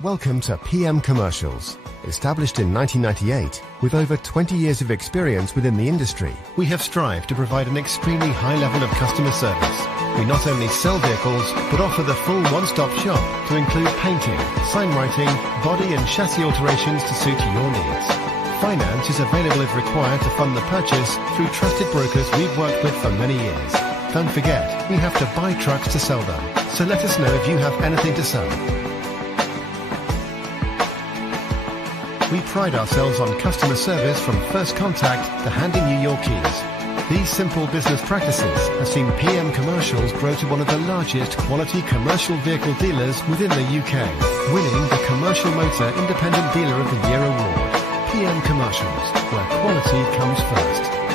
Welcome to PM Commercials. Established in 1998, with over 20 years of experience within the industry, we have strived to provide an extremely high level of customer service. We not only sell vehicles, but offer the full one-stop shop to include painting, sign writing, body and chassis alterations to suit your needs. Finance is available if required to fund the purchase through trusted brokers we've worked with for many years. Don't forget, we have to buy trucks to sell them, so let us know if you have anything to sell. We pride ourselves on customer service from first contact to handing you your keys. These simple business practices have seen PM Commercials grow to one of the largest quality commercial vehicle dealers within the UK, winning the Commercial Motor Independent Dealer of the Year award. PM Commercials, where quality comes first.